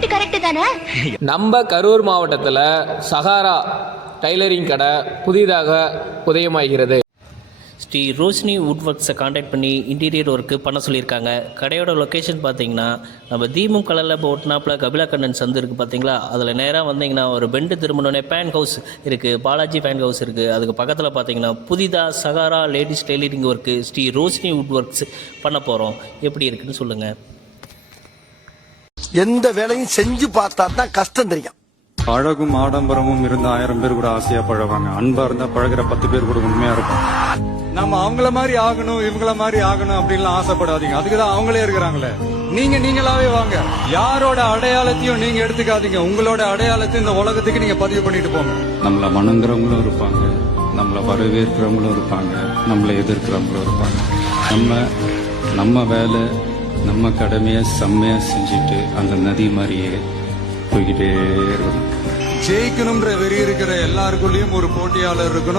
குட்டி கரெக்ட் தானே? நம்ம கரூர் மாவட்டத்தில் சஹாரா டைலரிங் கடை புதிதாக உதயமாகிறது. ஸ்ரீ ரோஷினி வுட் ஒர்க்ஸை காண்டாக்ட் பண்ணி இன்டீரியர் ஒர்க்கு பண்ண சொல்லியிருக்காங்க. கடையோட லொக்கேஷன் பார்த்தீங்கன்னா நம்ம தீபம் கலரில் இப்போ ஒட்டினாப்பில் கபிலா கண்ணன் சந்து இருக்குது பார்த்தீங்களா, அதில் நேராக வந்தீங்கன்னா ஒரு பெண்டு திரும்பினோடனே பேன் ஹவுஸ் இருக்குது, பாலாஜி பேன் ஹவுஸ் இருக்குது. அதுக்கு பக்கத்தில் பார்த்தீங்கன்னா புதிதாக Sahara ladies tailoring work Shri Roshini wood works பண்ண போகிறோம். எப்படி இருக்குன்னு சொல்லுங்கள். எந்த வேலையும் செஞ்சு பார்த்தா தான் கஷ்டம் தெரியும். அழகும் ஆடம்பரமும் இருந்த 1000 பேர் கூட ஆசையா பழவாங்க. அன்பா இருந்தா பழகிற 10 பேர் கூட உண்மையா இருக்கும். நம்ம அவங்கள மாதிரி ஆகணும் இவங்கள மாதிரி ஆகணும் அப்படின்லாம் ஆசைப்படாதீங்க. அதுக்குதான் அவங்களே இருக்கிறாங்களே. நீங்களாவே வாங்க. யாரோட அடையாளத்தையும் நீங்க எடுத்துக்காதீங்க. உங்களோட அடையாளத்தை இந்த உலகத்துக்கு நீங்க பதிவு பண்ணிட்டு போங்க. நம்மள வணங்குறவங்களும் இருப்பாங்க, நம்மள வரவேற்கிறவங்களும் இருப்பாங்க, நம்மள எதிர்க்கிறவங்களும் இருப்பாங்க. நம்ம வேலை நம்ம கடமையை செம்மையா செஞ்சுட்டு அந்த நதி மாதிரியே போய்கிட்டே இருக்கணும். ஜெயிக்கணும்ன்ற வெறி இருக்கிற எல்லாருக்குள்ளயும் ஒரு போட்டியாளர் இருக்கணும்.